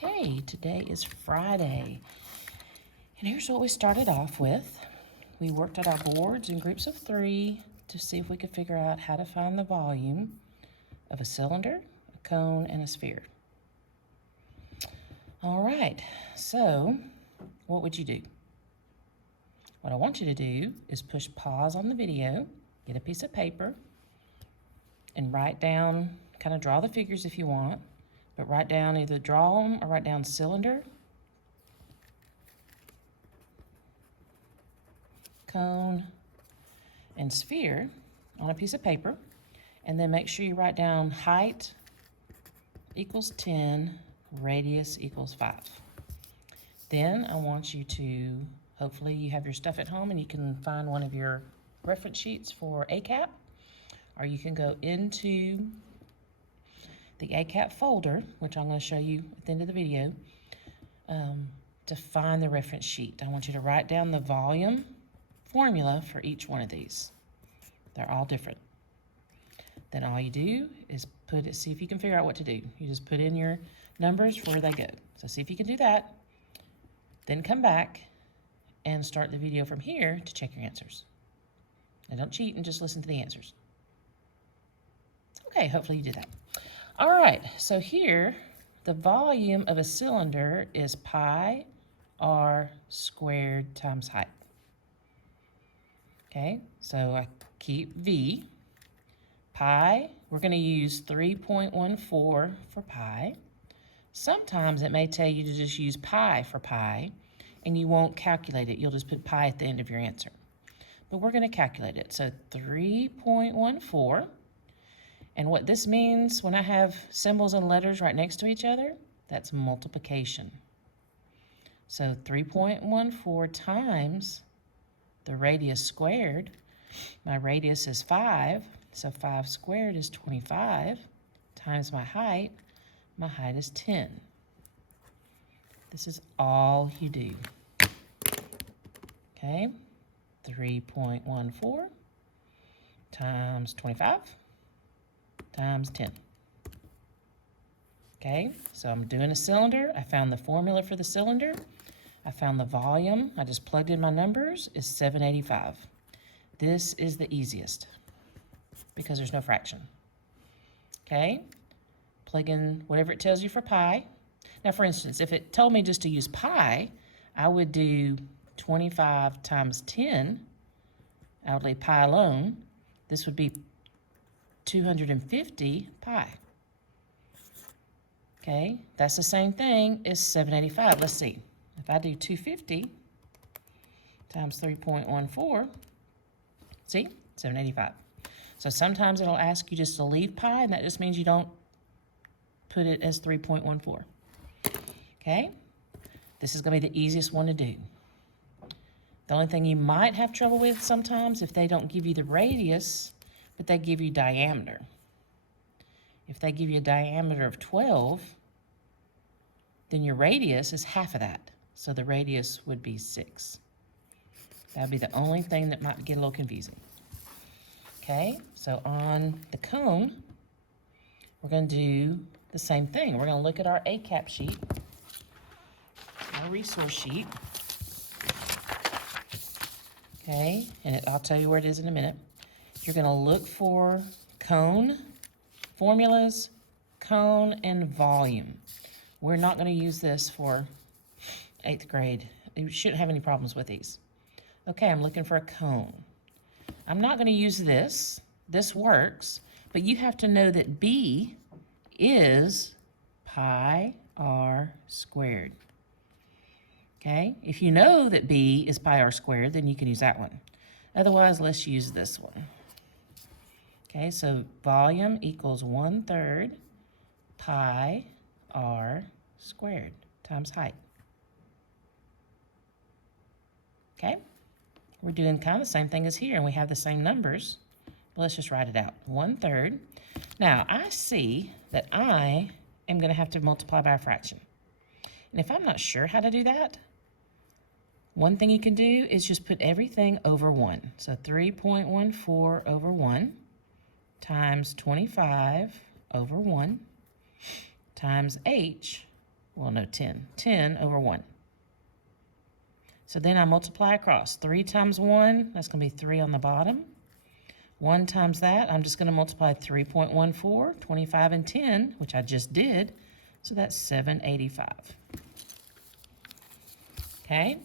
Okay, today is Friday, and here's what we started off with. We worked at our boards in groups of 3 to see if we could figure out how to find the volume of a cylinder, a cone, and a sphere. All right, so what would you do? What I want you to do is push pause on the video, get a piece of paper, and write down, kind of draw the figures if you want, but write down, either draw them or write down cylinder, cone, and sphere on a piece of paper, and then make sure you write down height equals 10, radius equals 5. Then I want you to, hopefully you have your stuff at home and you can find one of your reference sheets for ACAP, or you can go into the ACAP folder, which I'm going to show you at the end of the video, to find the reference sheet. I want you to write down the volume formula for each one of these. They're all different. Then all you do is see if you can figure out what to do. You just put in your numbers where they go. So see if you can do that. Then come back and start the video from here to check your answers. Now don't cheat and just listen to the answers. Okay, hopefully you did that. All right, so here, the volume of a cylinder is pi r squared times height. Okay, so I keep V. Pi, we're going to use 3.14 for pi. Sometimes it may tell you to just use pi for pi, and you won't calculate it. You'll just put pi at the end of your answer. But we're going to calculate it. So 3.14. And what this means when I have symbols and letters right next to each other, that's multiplication. So 3.14 times the radius squared. My radius is 5, so 5 squared is 25, times my height is 10. This is all you do. Okay, 3.14 times 25 times 10. Okay, so I'm doing a cylinder. I found the formula for the cylinder. I found the volume. I just plugged in my numbers, is 785. This is the easiest because there's no fraction. Okay, plug in whatever it tells you for pi. Now, for instance, if it told me just to use pi, I would do 25 times 10. I would leave pi alone. This would be 250 pi. Okay, that's the same thing as 785. Let's see. If I do 250 times 3.14, see, 785. So sometimes it'll ask you just to leave pi, and that just means you don't put it as 3.14. Okay, this is going to be the easiest one to do. The only thing you might have trouble with sometimes if they don't give you the radius, but they give you diameter. If they give you a diameter of 12, then your radius is half of that. So the radius would be 6. That would be the only thing that might get a little confusing. Okay, so on the cone, we're going to do the same thing. We're going to look at our ACAP sheet, our resource sheet. Okay, and I'll tell you where it is in a minute. You're going to look for cone, formulas, cone, and volume. We're not going to use this for 8th grade. You shouldn't have any problems with these. Okay, I'm looking for a cone. I'm not going to use this. This works, but you have to know that B is pi r squared. Okay, if you know that B is pi r squared, then you can use that one. Otherwise, let's use this one. Okay, so volume equals 1/3 pi r squared times height. Okay, we're doing kind of the same thing as here, and we have the same numbers. But let's just write it out. 1/3. Now, I see that I am going to have to multiply by a fraction. And if I'm not sure how to do that, one thing you can do is just put everything over 1. So 3.14 over 1 times 25 over 1 times h, well, no, 10. 10 over 1. So then I multiply across. 3 times 1, that's going to be 3 on the bottom. 1 times that, I'm just going to multiply 3.14, 25 and 10, which I just did. So that's 785. Okay?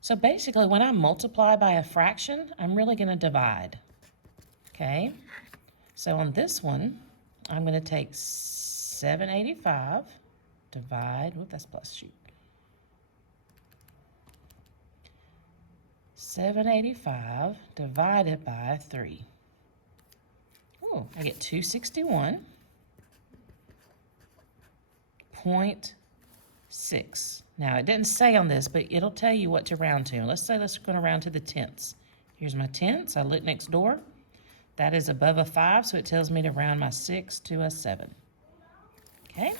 So basically, when I multiply by a fraction, I'm really going to divide. Okay? So on this one, I'm going to take 785, divide, whoop, that's plus, shoot. 785 divided by 3. Oh, I get 261.6. Now, it didn't say on this, but it'll tell you what to round to. Let's say we're going to round to the tenths. Here's my tenths. I look next door. That is above a 5, so it tells me to round my 6 to a 7. Okay?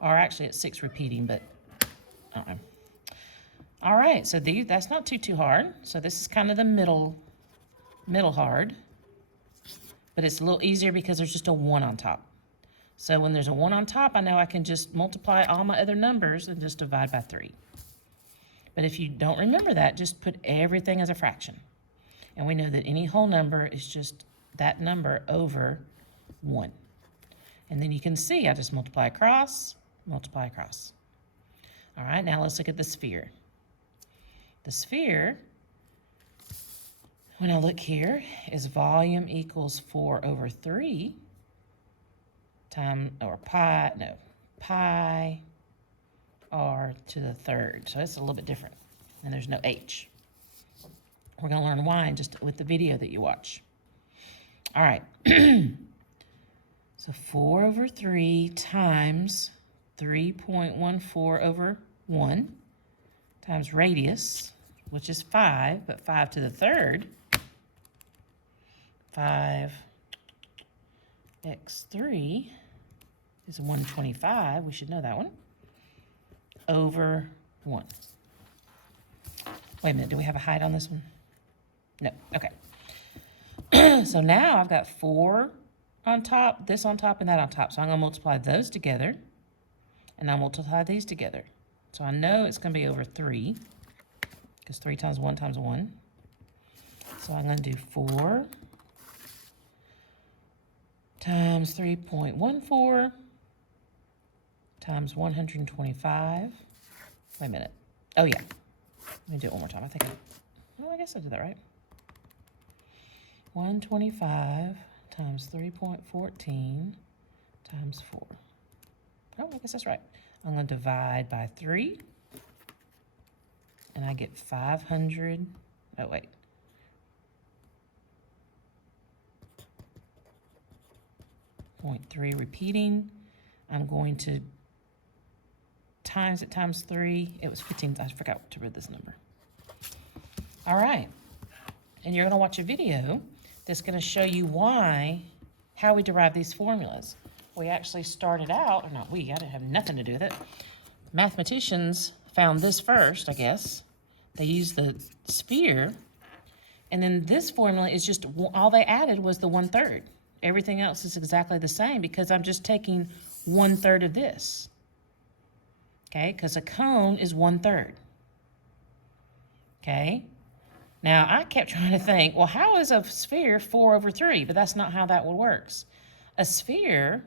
Or actually, it's 6 repeating, but I don't know. All right, so that's not too hard. So this is kind of the middle hard. But it's a little easier because there's just a 1 on top. So when there's a 1 on top, I know I can just multiply all my other numbers and just divide by 3. But if you don't remember that, just put everything as a fraction. And we know that any whole number is just that number over 1. And then you can see I just multiply across, multiply across. All right, now let's look at the sphere. The sphere, when I look here, is volume equals 4 over 3 pi r to the third. So it's a little bit different. And there's no h. We're going to learn why in just with the video that you watch. All right. So 4 over 3 times 3.14 over 1 times radius, which is 5, but 5 to the third. 5x3 is 125. We should know that one. Over 1. Wait a minute. Do we have a height on this one? No. Okay. So now I've got 4 on top, this on top, and that on top. So I'm going to multiply those together, and I'll multiply these together. So I know it's going to be over 3, because 3 times 1 times 1. So I'm going to do 4 times 3.14 times 125. Wait a minute. Oh, yeah. Let me do it one more time. I guess I did that right. 125 times 3.14 times 4. Oh, I guess that's right. I'm going to divide by 3. And I get 500. Oh, wait. .3 repeating. I'm going to times it times 3. It was 15. I forgot to read this number. All right. And you're going to watch a video that's going to show you how we derive these formulas. We actually started out, or not we, I didn't have nothing to do with it. Mathematicians found this first, I guess. They used the sphere, and then this formula is just, all they added was the 1/3. Everything else is exactly the same because I'm just taking 1/3 of this. Okay, because a cone is 1/3. Okay, now I kept trying to think, well, how is a sphere 4 over 3? But that's not how that one works. A sphere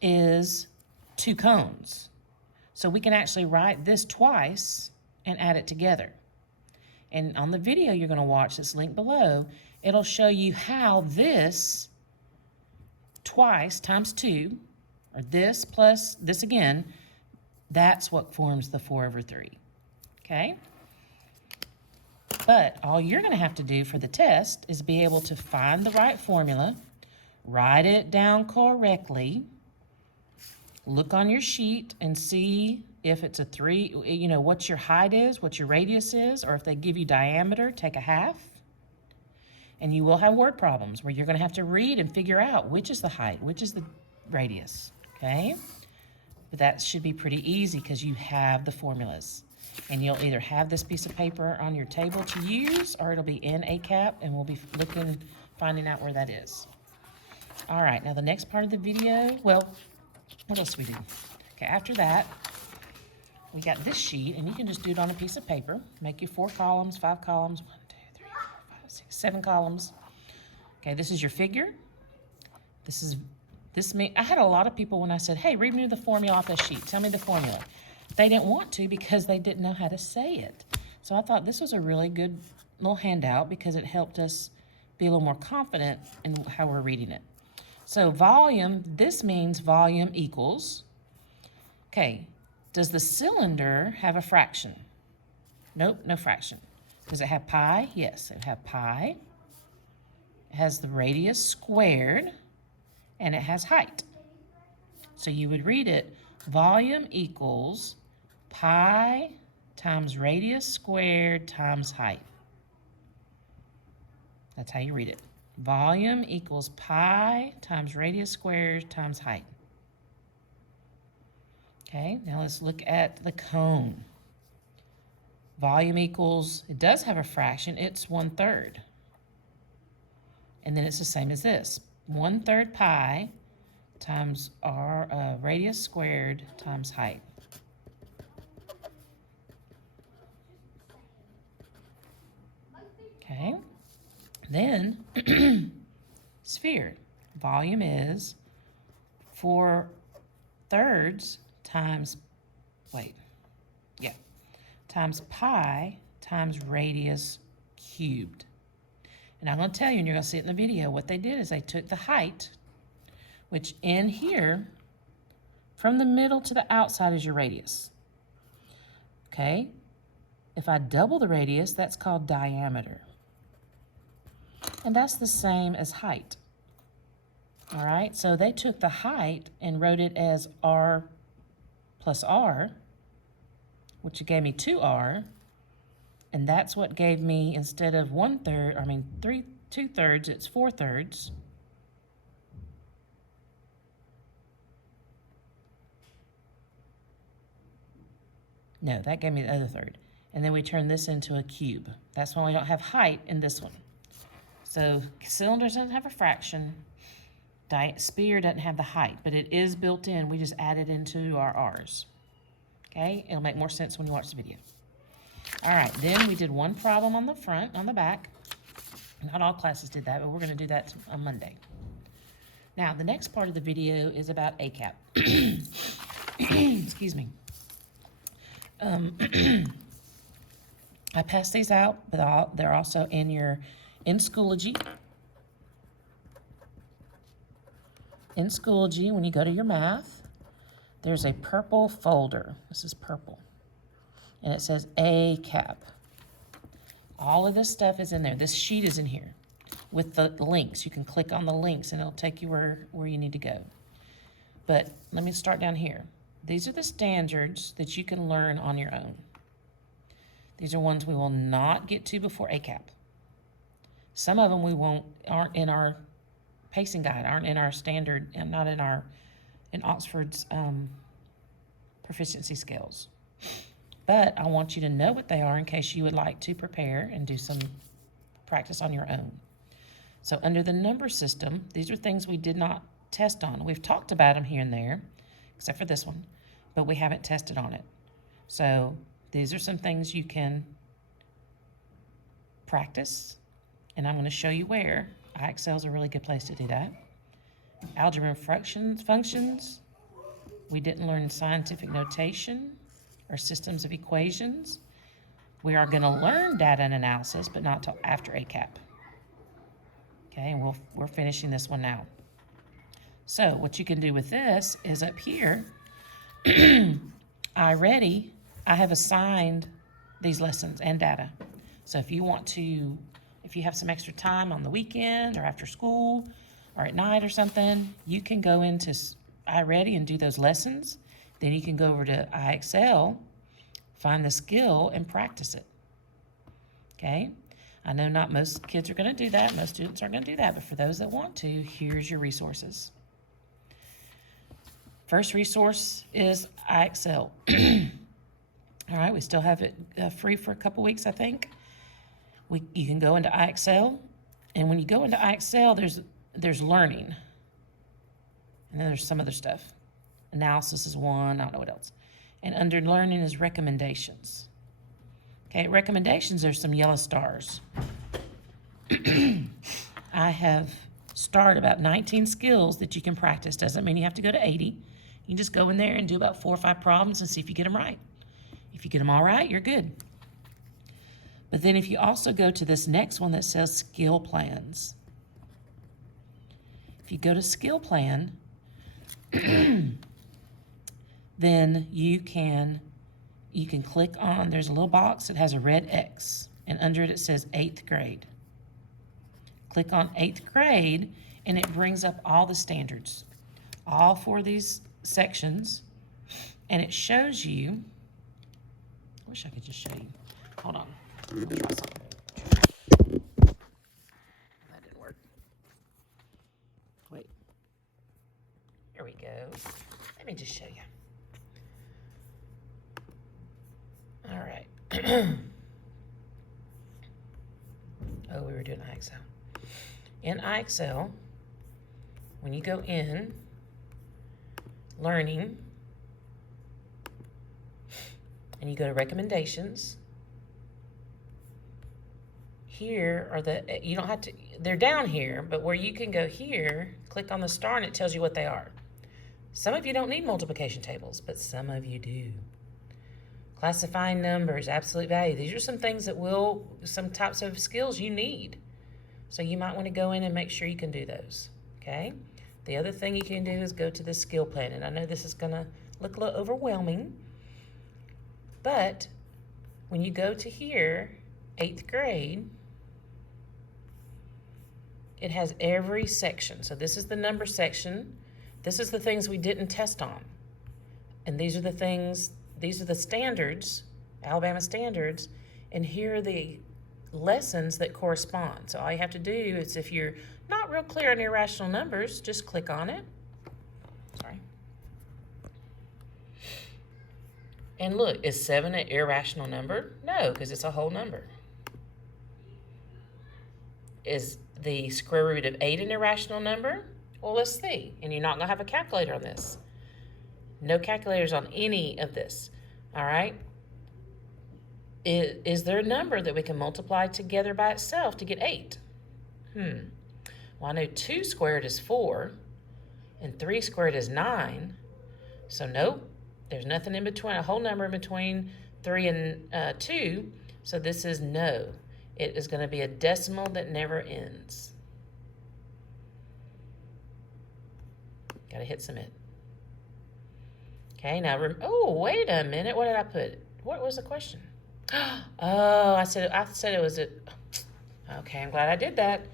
is 2 cones. So we can actually write this twice and add it together. And on the video you're going to watch that's linked below, it'll show you how this twice times 2, or this plus this again, that's what forms the 4 over 3. Okay? But all you're going to have to do for the test is be able to find the right formula, write it down correctly, look on your sheet and see if it's a 3, what your height is, what your radius is, or if they give you diameter, take a half. And you will have word problems where you're going to have to read and figure out which is the height, which is the radius, okay? But that should be pretty easy because you have the formulas. And you'll either have this piece of paper on your table to use, or it'll be in ACAP, and we'll be finding out where that is. All right, now the next part of the video, well, what else do we do? Okay, after that, we got this sheet, and you can just do it on a piece of paper. Make your 4 columns, 5 columns, 1, 2, 3, 4, 5, 6, 7 columns. Okay, this is your figure. I had a lot of people when I said, hey, read me the formula off this sheet. Tell me the formula. They didn't want to because they didn't know how to say it. So I thought this was a really good little handout because it helped us be a little more confident in how we're reading it. So volume, this means volume equals. Okay, does the cylinder have a fraction? Nope, no fraction. Does it have pi? Yes, it has pi. It has the radius squared, and it has height. So you would read it, volume equals pi times radius squared times height. That's how you read it. Volume equals pi times radius squared times height. Okay, now let's look at the cone. Volume equals, it does have a fraction, it's 1/3. And then it's the same as this, 1/3 pi times our radius squared times height. Okay, then sphere. Volume is 4/3 times pi times radius cubed. And I'm going to tell you, and you're going to see it in the video, what they did is they took the height, which in here, from the middle to the outside is your radius. Okay? If I double the radius, that's called diameter. And that's the same as height. All right? So they took the height and wrote it as r plus r, which gave me 2r. And that's what gave me, instead of 2/3, it's 4/3. No, that gave me the other third. And then we turn this into a cube. That's why we don't have height in this one. So cylinder doesn't have a fraction. Sphere doesn't have the height, but it is built in. We just add it into our r's. Okay, it'll make more sense when you watch the video. All right, then we did one problem on the front, on the back. Not all classes did that, but we're going to do that on Monday. Now, the next part of the video is about ACAP. Excuse me. I passed these out, but they're also in your in-Schoology. In Schoology, when you go to your math, there's a purple folder. This is purple. And it says ACAP. All of this stuff is in there. This sheet is in here with the links. You can click on the links and it'll take you where you need to go. But let me start down here. These are the standards that you can learn on your own. These are ones we will not get to before ACAP. Some of them aren't in our pacing guide, aren't in our standard, and not in Oxford's proficiency scales. But I want you to know what they are in case you would like to prepare and do some practice on your own. So under the number system, these are things we did not test on. We've talked about them here and there, except for this one, but we haven't tested on it. So these are some things you can practice, and I'm going to show you where. IXL is a really good place to do that. Algebra and functions. We didn't learn scientific notation or systems of equations. We are going to learn data and analysis, but not till after ACAP. Okay, and we're finishing this one now. So what you can do with this is up here, I have assigned these lessons and data. So if you have some extra time on the weekend or after school or at night or something, you can go into iReady and do those lessons. Then you can go over to IXL, find the skill, and practice it. Okay? I know not most kids are going to do that. Most students aren't going to do that. But for those that want to, here's your resources. First resource is IXL. All right, we still have it free for a couple weeks, I think. You can go into IXL, and when you go into IXL, there's learning, and then there's some other stuff. Analysis is 1. I don't know what else. And under learning is recommendations. Okay, recommendations, there's some yellow stars. I have starred about 19 skills that you can practice. Doesn't mean you have to go to 80. You can just go in there and do about 4 or 5 problems and see if you get them right. If you get them all right, you're good. But then if you also go to this next one that says skill plans. If you go to skill plan, then you can click on, there's a little box that has a red X, and under it says 8th grade. Click on 8th grade, and it brings up all the standards, all 4 of these sections, and it shows you, I wish I could just show you. Hold on. Let me try something. That didn't work. Wait. Here we go. Let me just show you. All right. Oh, we were doing IXL. In IXL, when you go in, learning, and you go to recommendations, here are the, you don't have to, they're down here, but where you can go here, click on the star and it tells you what they are. Some of you don't need multiplication tables, but some of you do. Classifying numbers, absolute value. These are some things that some types of skills you need. So you might want to go in and make sure you can do those, okay? The other thing you can do is go to the skill plan. And I know this is going to look a little overwhelming, but when you go to here, 8th grade, it has every section. So this is the number section. This is the things we didn't test on. And these are the things, these are the standards, Alabama standards, and here are the lessons that correspond. So all you have to do is, if you're not real clear on irrational numbers, just click on it. Sorry. And look, is 7 an irrational number? No, because it's a whole number. Is the square root of 8 an irrational number? Well, let's see. And you're not going to have a calculator on this. No calculators on any of this. All right? Is there a number that we can multiply together by itself to get 8? Well, I know 2 squared is 4, and 3 squared is 9. So nope, there's nothing in between, a whole number in between 3 and 2. So this is no. It is going to be a decimal that never ends. Got to hit submit. Okay, now, oh, wait a minute. What did I put? What was the question? Oh, I said it was a, okay, I'm glad I did that.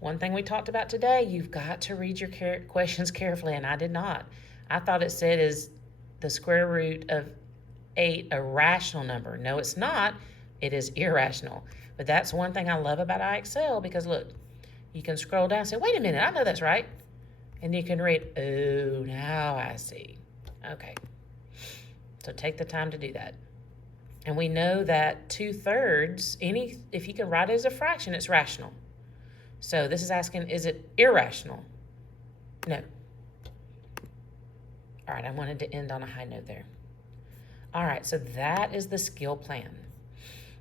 One thing we talked about today, you've got to read your questions carefully, and I did not. I thought it said, is the square root of 8 a rational number? No, it's not. It is irrational. But that's one thing I love about IXL, because look, you can scroll down and say, wait a minute, I know that's right. And you can read, oh, now I see. Okay. So take the time to do that. And we know that 2/3, if you can write it as a fraction, it's rational. So this is asking, is it irrational? No. All right, I wanted to end on a high note there. All right, so that is the skill plan.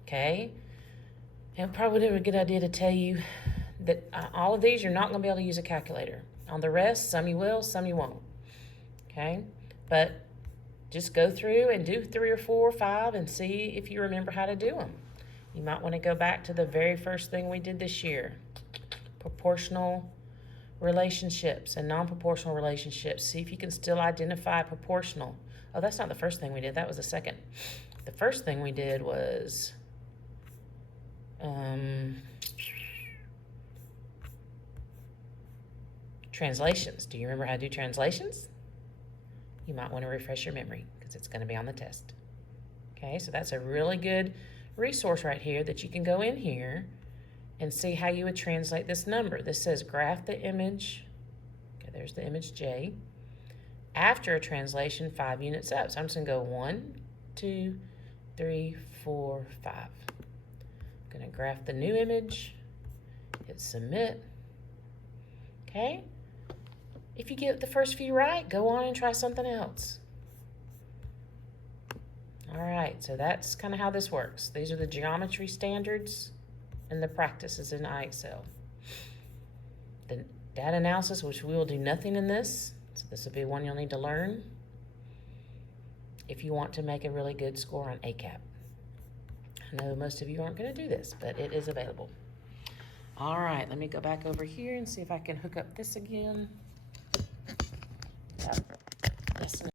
Okay? And probably a good idea to tell you that all of these, you're not going to be able to use a calculator. On the rest, some you will, some you won't. Okay? But just go through and do 3 or 4 or 5 and see if you remember how to do them. You might want to go back to the very first thing we did this year. Proportional relationships and non-proportional relationships. See if you can still identify proportional. Oh, that's not the first thing we did. That was the second. The first thing we did was translations. Do you remember how to do translations? You might want to refresh your memory because it's going to be on the test. Okay, so that's a really good resource right here that you can go in here and see how you would translate this number. This says graph the image. Okay, there's the image J. After a translation, 5 units up. So I'm just going to go 1, 2, 3, 4, 5. I'm going to graph the new image. Hit submit. Okay. If you get the first few right, go on and try something else. All right, so that's kind of how this works. These are the geometry standards and the practices in IXL. The data analysis, which we will do nothing in this, so this will be one you'll need to learn if you want to make a really good score on ACAP. I know most of you aren't going to do this, but it is available. All right, let me go back over here and see if I can hook up this again. Lesson